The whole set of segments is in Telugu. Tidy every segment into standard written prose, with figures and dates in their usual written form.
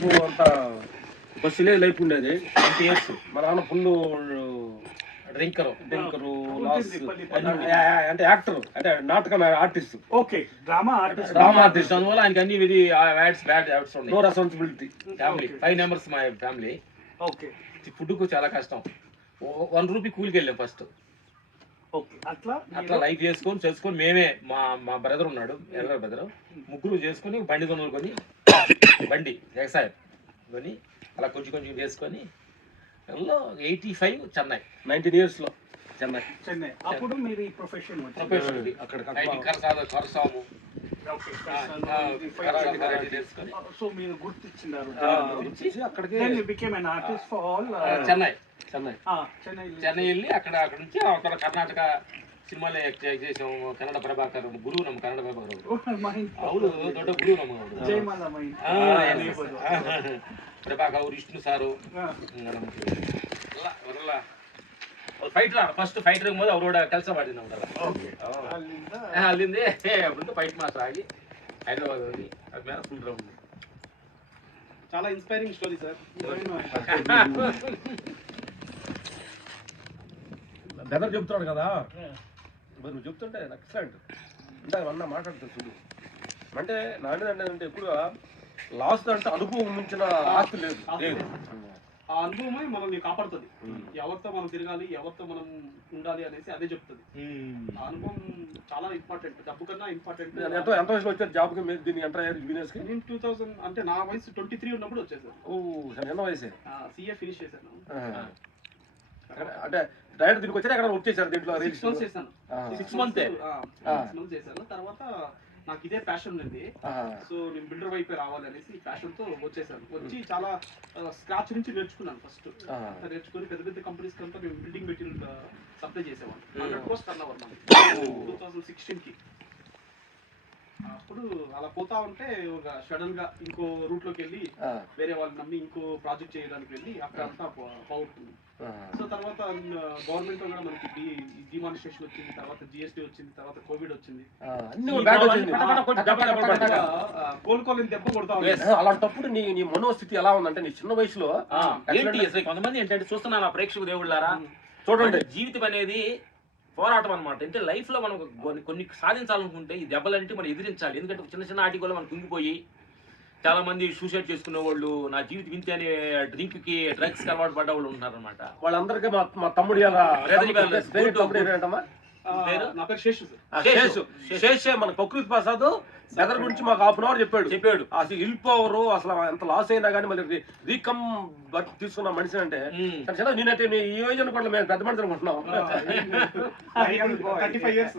లైఫ్ అంతా బస్సులే లైఫ్ ఉండేది. 20 ఇయర్స్ మా నాన్న ఫుల్ డ్రింకరు అంటే యాక్టర్, అంటే నాటకం ఆర్టిస్ట్. Okay, drama artist. అందువల్ల ఆయనకి అన్ని ఇది బ్యాడ్ హ్యాబిట్స్ ఉన్నాయి. No responsibility. ఫ్యామిలీ 5 members మా ఫ్యామిలీ. ఓకే, ఫుడ్కు చాలా కష్టం. 1 రూపీ కూలికి వెళ్ళాం ఫస్ట్. ఓకే, అట్లా లైఫ్ చేసుకొని మేమే మా బ్రదర్ ఉన్నాడు, ఎల్డర్ బ్రదర్, ముగ్గురు చేసుకొని బండి కొనుక్కొని బండి వ్యవసాయం కొని అలా కొంచెం చేసుకొని 85 చెన్నై 19 years లో చెన్నై. అప్పుడు మీరు ఈ ప్రొఫెషన్ అక్కడ కరసాము సో మీరు గుర్తించినారు అక్కడికి artist for all Chennai Chennai వెళ్ళి అక్కడ నుంచి అక్కడ కర్ణాటక సినిమాలో చేసాం. కన్నడ ప్రభాకర్ గురువు నమ్మ కన్నడ ప్రభాకర్ అవును దొడ్డ గురువు నమ్మ Prabhakar Vishnu sir first fighter ಹೋದ ಅವರೋಡ ಕೆಲಸ ಮಾಡಿದ್ವಿ ನಾವು. ಅಲ್ಲಿಂದ ಅప్పుడు ಫೈಟ್ ಮಾಸ್ಟರ್ ಆಗಿ హైదరాబాద్ ಹೋಗಿ ಅದ್ಮೇಲೆ ಫುಲ್ ರೌಂಡ್. చాలా ఇన్స్పైరింగ్ స్టోరీ సార్. బ్రదర్ చెప్తున్నాడు కదా, మరి నువ్వు చెప్తుంటే ఎక్సలెంట్. ఇందాక అన్న మాట్లాడుతుంది చూడు. అంటే నానేదంటే ఎప్పుడు లాస్ట్ అంటే అనుభవం మించిన ఆస్తి లేదు. ఆ అనుభవమే మనల్ని కాపాడుతుంది. ఎవరితో మనం తిరగాలి, ఎవరితో మనం ఉండాలి అనేసి అదే చెప్తుంది. ఆ అనుభవం చాలా ఇంపార్టెంట్, డబ్బు కన్నా ఇంపార్టెంట్. ఎంత వయసులో వచ్చారు జాబ్కి? మీరు దీన్ని ఎంటర్ అయ్యారు బిజినెస్ కి? నేను 2000 అంటే నా వయసు 23 ఉన్నప్పుడు వచ్చేసాను. ఓ సరే, ఎంత వయసే? సిఏ ఫినిష్ చేశాను. అంటే డైరెక్ట్ దీనికి వచ్చారు, ఎక్కడ వర్క్ చేశారు దీంట్లో? 6 months చేశాను. 6 months చేశాను. తర్వాత నాకు ఇదే ప్యాషన్ ఉంది. సో నేను బిల్డర్ వైపే రావాలి అనేసి ప్యాషన్ తో వచ్చేసాను. వచ్చి చాలా స్క్రాచ్ నుంచి నేర్చుకున్నాను. ఫస్ట్ నేర్చుకుని పెద్ద కంపెనీస్ కంతా మేము బిల్డింగ్ మెటీరియల్ సప్లై చేసేవాళ్ళం. 100 crores టర్నోవర్ మనకి 2016 కి. అప్పుడు అలా పోతా ఉంటే ఒక సడన్ గా ఇంకో రూట్ లోకి వెళ్ళి వేరే వాళ్ళు నమ్మి ఇంకో ప్రాజెక్ట్ చేయడానికి వెళ్ళి అక్కడ అంతా పోగొట్టింది. సో తర్వాత గవర్నమెంట్ కూడా మనకి డిమానిస్ట్రేషన్ వచ్చింది, తర్వాత జిఎస్టీ వచ్చింది, తర్వాత కోవిడ్ వచ్చింది. కోలుకోలేని దెబ్బ కొడతా. అలాంటప్పుడు నీ మనోస్థితి ఎలా ఉందంటే నీ చిన్న వయసులో ఏంటి అసలు? కొంతమంది ఏంటంటే చూస్తున్నాను ప్రేక్షక దేవుళ్ళారా, చూడండి జీవితం అనేది పోరాటం అనమాట. అంటే లైఫ్ లో మనం కొన్ని సాధించాలనుకుంటే ఈ దెబ్బలంటే మనం ఎదిరించాలి. ఎందుకంటే చిన్న ఆర్టికల్ మనం కుంగిపోయి చాలా మంది సూసైడ్ చేసుకునే వాళ్ళు, నా జీవితం ఇంతే అనే డ్రింక్ కి డ్రగ్స్ కి అలవాటు పడ్డ వాళ్ళు ఉన్నారనమాట. వాళ్ళందరికీ మా తమ్ముడు శేషే మన ప్రకృతి ప్రసాద్ బెదర్ గురించి మాకు 1/2 hour చెప్పాడు. అసలు వెళ్ళిపోవరు, అసలు ఎంత లాస్ అయినా కానీ మళ్ళీ రీకమ్ తీసుకున్న మనిషి అంటే నేనైతే ఈ ఏజ్ అనుకోండి, మేము పెద్ద మనిషి అనుకుంటున్నాం. 35 years.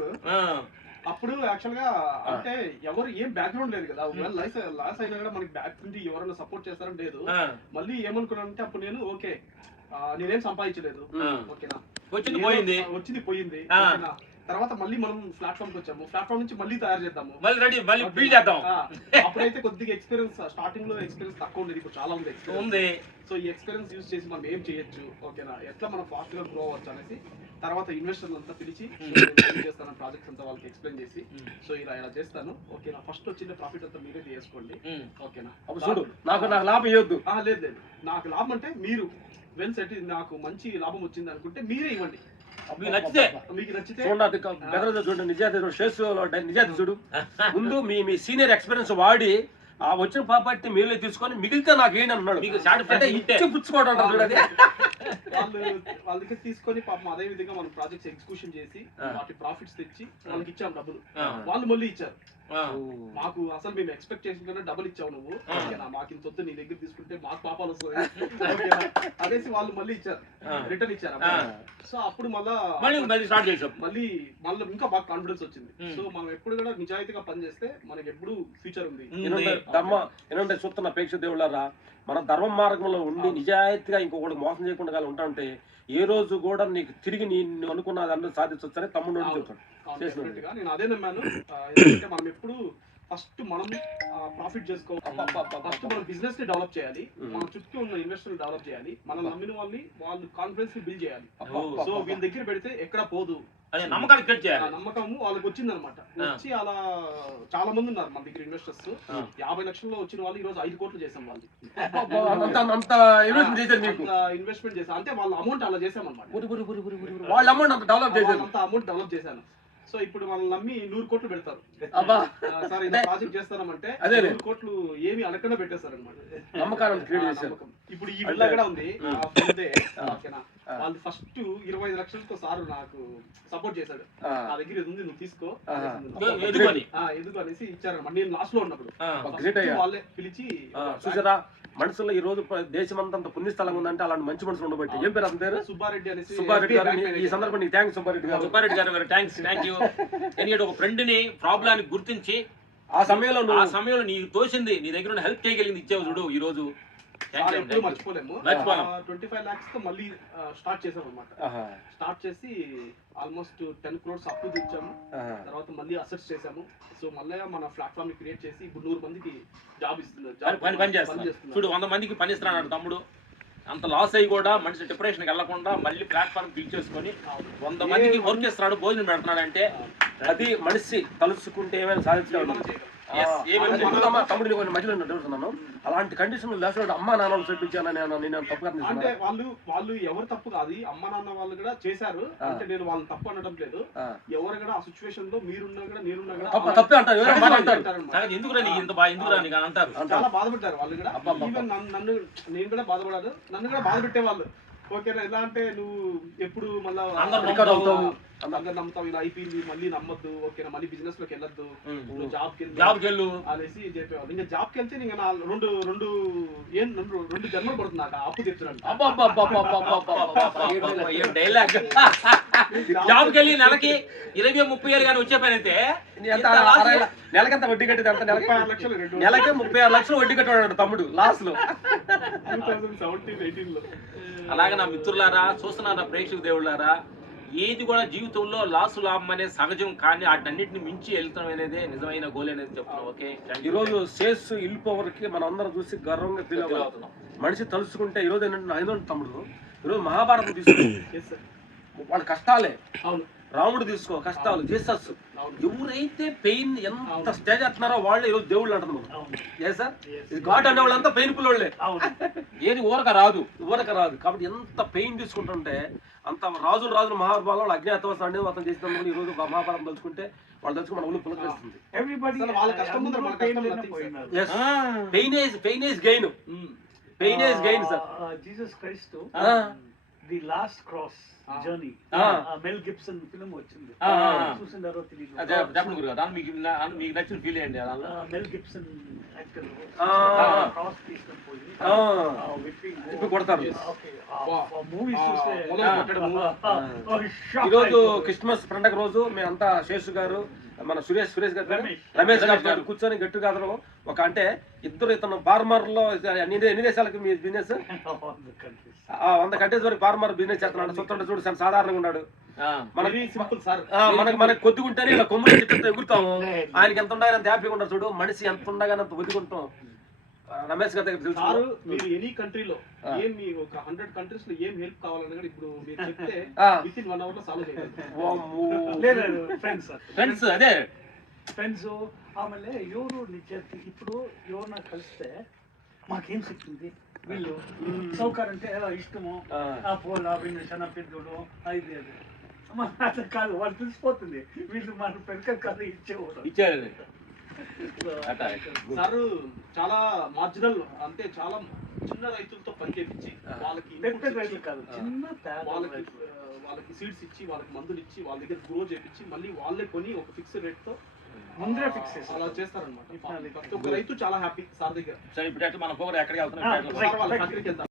అప్పుడు యాక్చువల్ గా అంటే ఎవరు ఏం బ్యాక్గ్రౌండ్ లేదు కదా. లాస్ అయినా కూడా మనకి బ్యాక్ నుండి ఎవరైనా సపోర్ట్ చేస్తారని లేదు. మళ్ళీ ఏమనుకున్నానంటే అప్పుడు నేను ఓకే నేనేం సంపాదించలేదు, ఓకేనా వచ్చింది పోయింది. తర్వాత మళ్ళీ మనం ప్లాట్ఫామ్ కి వచ్చాము. ప్లాట్ఫామ్ నుంచి మళ్ళీ తయారు చేద్దాము, మళ్ళీ బిల్డ్ చేద్దాం. అప్పుడైతే కొద్దిగా ఎక్స్పీరియన్స్ స్టార్టింగ్ లో ఎక్స్పీరియన్స్ తక్కువ ఉండేది, ఇప్పుడు చాలా ఉంది. సో ఈ ఎక్స్పీరియన్స్ యూజ్ చేసి మనం ఏం చేయొచ్చు, ఓకేనా, ఎట్లా మనం ఫాస్ట్ గా గ్రో అవ్వచ్చు అనేసి తర్వాత ఇన్వెస్టర్లు అంతా పిలిచి చేస్తాను ప్రాజెక్ట్స్ అంతా వాళ్ళకి ఎక్స్ప్లెయిన్ చేసి, సో ఇలా చేస్తాను, ఓకేనా, ఫస్ట్ వచ్చిన ప్రాఫిట్ అంతా మీరే చేసుకోండి, ఓకేనా. చూడు నాకు లాభం ఇవ్వద్దు. లేదు, నాకు లాభం అంటే మీరు వెల్ సెట్, నాకు మంచి లాభం వచ్చింది అనుకుంటే మీరే ఇవ్వండి. మీకు నచ్చితే చూడండి, నిజాయితీ చూడు. ముందు మీ సీనియర్ ఎక్స్పీరియన్స్ వాడి ఆ వచ్చిన ప్రాపర్టీ మీరే తీసుకొని మిగిలితే నాకు ఏంటి అన్నాడు. పుచ్చుకోవడం వాళ్ళ దగ్గర తీసుకొని పాపం అదే విధంగా మనం ప్రాజెక్ట్స్ ఎగ్జిక్యూషన్ చేసి వాటి ప్రాఫిట్స్ తెచ్చి వాళ్ళకి ఇచ్చాము డబ్బులు. వాళ్ళు మళ్ళీ ఇచ్చారు మాకు. అసలు మేము ఎక్స్పెక్ట్ చేసిన కన్నా డబ్బులు ఇచ్చావు నువ్వు, మాకు ఇంత వద్దు, నీ దగ్గర తీసుకుంటే మాకు పాపాలు వస్తుంది అనేసి వాళ్ళు మళ్ళీ ఇచ్చారు, రిటర్న్ ఇచ్చారు. సో అప్పుడు మళ్ళీ ఇంకా బాగా కాన్ఫిడెన్స్ వచ్చింది. సో మనం ఎప్పుడు కూడా నిజాయితీగా పనిచేస్తే మనకి ఎప్పుడు ఫ్యూచర్ ఉంది. ఏంటంటే చూస్తున్న ప్రేక్షక దేవుళ్ళారా, మన ధర్మ మార్గంలో ఉండి నిజాయితీగా ఇంకొకటి మోసం చేయకుండా ఉంటా ఉంటే ఏ రోజు కూడా నీకు తిరిగి నేను అనుకున్నది అందరూ సాధించొచ్చని తమ్ముడు చెప్తాను. నేను అదే నమ్మాను. ఎందుకంటే మనం ఎప్పుడు ఫస్ట్ మనం ప్రాఫిట్ చేసుకోవాలి, ఫస్ట్ మనం బిజినెస్ ని డెవలప్ చేయాలి, మన చుట్టూ ఉన్న ఇన్వెస్టర్ డెవలప్ చేయాలి, మనం నమ్మిన వాళ్ళని వాళ్ళు కాన్ఫిడెన్స్ ని బిల్డ్ చేయాలి. సో వీళ్ళ దగ్గర పెడితే ఎక్కడ పోదు అదే నమ్మకాలు క్రియేట్ చేయాలి. నమ్మకము వాళ్ళకి వచ్చిందనమాట. వచ్చి అలా చాలా మంది ఉన్నారు మన దగ్గర ఇన్వెస్టర్స్. 50 లక్షల్లో వచ్చిన వాళ్ళు ఈ రోజు 5 కోట్లు చేసాం వాళ్ళు. అంత ఇన్వెస్ట్మెంట్ చేసాం అంటే వాళ్ళ అమౌంట్ అలా చేసామన్నమాట. వాళ్ళ అమౌంట్ అంత డెవలప్ చేశారు, అంత అమౌంట్ డెవలప్ చేశాను. సో ఇప్పుడు వాళ్ళని నమ్మి 100 కోట్లు పెడతారు. సార్ ఇలా ప్రాజెక్ట్ చేస్తామంటే 100 కోట్లు ఏమి అడగకుండా పెట్టేస్తారు అనమాట. నమ్మకాన్ని క్రియేట్ చేశారు. ఇప్పుడు ఈ విల్లా కూడా ఉంది ఓకేనా. వాళ్ళు ఫస్ట్ 25 లక్షలతో సార్ నాకు సపోర్ట్ చేశాడు. నా దగ్గర ఇది ఉంది నువ్వు తీసుకో ఎందుకు అనేసి ఇచ్చారన్నమాట. నేను లాస్ట్ లో ఉన్నప్పుడు వాళ్ళే పిలిచి చూసారా మనుషుల్లో ఈ రోజు దేశం అంతా పుణ్యస్థలం ఉందంటే అలాంటి మంచి మనుషులు ఉండబట్టి. ఏం పేరు అతని పేరు? సుబ్బారెడ్డి అనేసి. సుబ్బారెడ్డి గారు ఈ సందర్భంగా నీకు థ్యాంక్స్ సుబ్బారెడ్డి గారు. సుబ్బారెడ్డి గారు థ్యాంక్ యూ. ఎందుకంటే ఒక ఫ్రెండ్ ని ప్రాబ్లాన్ని గుర్తించి ఆ సమయంలో నీకు తోచింది నీ దగ్గర ఉన్న హెల్ప్ చేయగలిగింది ఇచ్చావు చూడు ఈ రోజు. మర్చిపోలేము. 25 lakhs తో మళ్ళీ స్టార్ట్ చేసాం అనమాట. స్టార్ట్ చేసి ఆల్మోస్ట్ 10 crores అప్పు తెచ్చాము. తర్వాత మళ్ళీ అసెట్స్ చేసాము. సో మళ్ళీ మన ప్లాట్ఫామ్ ని క్రియేట్ చేసి ఇప్పుడు 100 మందికి జాబ్ ఇస్తున్నారు. పని చేస్తున్నారు చూడు. 100 మందికి పని ఇస్తున్నాడు తమ్ముడు. అంత లాస్ అయ్యి కూడా మనిషి డిప్రెషన్ వెళ్లకుండా మళ్ళీ ప్లాట్ఫామ్ బిల్డ్ చేసుకొని 100 మందికి వర్క్ ఇస్తున్నాడు, భోజనం పెడుతున్నాడు అంటే అది మనిషి తలుచుకుంటే ఏమైనా సాధించగలడు. తమ్ముడిని కొన్ని మధ్యలో అడుగుతున్నాను. అలాంటి కండిషన్ అమ్మా నాన్నలు చూపించానని నేను తప్పుగా అంటే వాళ్ళు ఎవరు తప్పు కాదు. అమ్మ నాన్న వాళ్ళు కూడా చేశారు అంటే నేను వాళ్ళని తప్పు అనడం లేదు. ఎవరు కూడా ఆ సిచ్యువేషన్ లో మీరున్నా కూడా నేనున్నా కూడా తప్పే అంటారు. చాలా బాధపడ్డారు వాళ్ళు కూడా. ఈవెన్ నన్ను నేను కూడా బాధపడాను, నన్ను కూడా బాధ పెట్టేవాళ్ళు. ఓకేనా ఎలా అంటే నువ్వు ఎప్పుడు మళ్ళీ అందరు నమ్ముతావు, ఇలా అయిపోయింది మళ్ళీ నమ్మద్దు, ఓకేనా మళ్ళీ బిజినెస్ లోకి వెళ్ళొద్దు, జాబ్కి వెళ్ళు అనేసి చెప్పేవాళ్ళు. ఇంకా జాబ్కి వెళ్తే ఇంకా రెండు జన్మలు పడుతుంది నాకు అప్పు తెచ్చున్నాడు. జాబ్కి వెళ్ళి నెలకి 20-30 కానీ వచ్చే పని అయితే నెలకంత వడ్డీ కట్టేది అంత 36 లక్షలు, నెలకి 36 లక్షలు వడ్డీ కట్టాడు తమ్ముడు లాస్ట్ లో 2017-18 లో. అలాగే నా మిత్రులారా, చూస్తున్నారా ప్రేక్షక దేవుళ్ళారా, ఏది కూడా జీవితంలో లాసు లాభం అనేది సహజం, కానీ వాటన్నిటిని మించి వెళ్తాం అనేది నిజమైన గోల్ అనేది చెప్తున్నాం. ఓకే, ఈ రోజు సేస్ ఇల్ పవర్ కి మనం అందరం చూసి గర్వంగా ఫీల్ అవుతున్నాం. మనిషి తలుచుకుంటే ఈ రోజు ఏంటంటే ఐదో తమ్ముడు ఈరోజు మహాభారతం తీసుకుంటాం, వాళ్ళ కష్టాలే. రాముడు తీసుకో కష్టాలు, జీసస్ ఎవరైతే పెయిన్ ఎంత స్టేజ్ అవుతున్నారో వాళ్ళే ఈరోజు దేవుళ్ళు అంటున్నాం. ఏ సార్ ఇది ఘాట్ అనే వాళ్ళంతా పెయిన్ఫుల్ వాళ్ళే, ఏది ఊరక రాదు. కాబట్టి ఎంత పెయిన్ తీసుకుంటుంటే అంత రాజులు మహాభారతంలో అజ్ఞాతవాసం అన్యవాసం చేసినందుకు ఈ రోజు మహాభారతం తలుచుకుంటే వాళ్ళు తలుచుకు మన ఊళ్ళు పులకరిస్తుంది. Pain gain sir. Jesus Christ the last cross journey Mel Gibson film వచ్చింది, చూసిందారో తెలియదు. మీకు నచ్చిన ఫీల్ ఏంటి? మెల్ గిబ్సన్ యాక్టర్ క్రాస్ తీసుకొని పోయి కొడతారు. మూవీస్ చూస్తే ఈరోజు క్రిస్మస్ పండగ రోజు మేమంతా శేషు గారు, మన సురేష్ గారు, రమేష్ గారు కూర్చొని గట్టు గారు ఒక అంటే ఇతను ఫార్మర్ లో ఎన్ని దేశాలకి మీ బిజినెస్ 100 కంట్రీస్ వరకు ఫార్మర్ బిజినెస్ చేస్తున్నాడు. చూస్తుంటే చూడు సాధారణంగా ఉన్నాడు. మనకి కొద్దిగా ఉంటేనే ఇలా కొమ్ములు ఎగురుతాము. ఆయనకి ఎంత ఉండగానే హ్యాపీగా ఉంటారు. చూడు మనిషి ఎంత ఉండగానే అంత ఒదుకుంటాం. రమేష్ గారి దగ్గర తెలుసు మీరు ఎనీ కంట్రీలో ఏం మీ ఒక 100 కంట్రీస్ లో ఏం హెల్ప్ కావాలని కూడా ఇప్పుడు మీరు చెప్తే విత్ ఇన్ 1 hour లో సాల్వ్ చేయగలరు. ఫ్రెండ్స్ అదే ఫ్రెండ్స్. ఆమెಲೆ ఎవరు నిజానికి ఇప్పుడు ఎవరన్నా కలిస్తే మాకేం చెప్తుంది వీళ్ళు సౌకర్యం అంటే ఇష్టము పోలా వీళ్ళు చాలా పెద్దోడు ఇది అది అట్లా కాదు, వాళ్ళు తెలిసిపోతుంది వీళ్ళు మన పెద్దలు కాదు ఇచ్చేవారు. సార్ చాలా మార్జినల్ అంటే చాలా చిన్న రైతులతో పని చేపించి వాళ్ళకి సీడ్స్ ఇచ్చి వాళ్ళకి మందులు ఇచ్చి వాళ్ళ దగ్గర గ్రో చేపించి మళ్ళీ వాళ్ళే కొని ఒక ఫిక్స్డ్ రేట్ తో ముందే ఫిక్స్ చేసి అలా చేస్తారనమాట. ప్రతి ఒక్క రైతు చాలా హ్యాపీ సార్ దగ్గర. ఇప్పుడు మనం ఎక్కడికి వెళ్తున్నాం?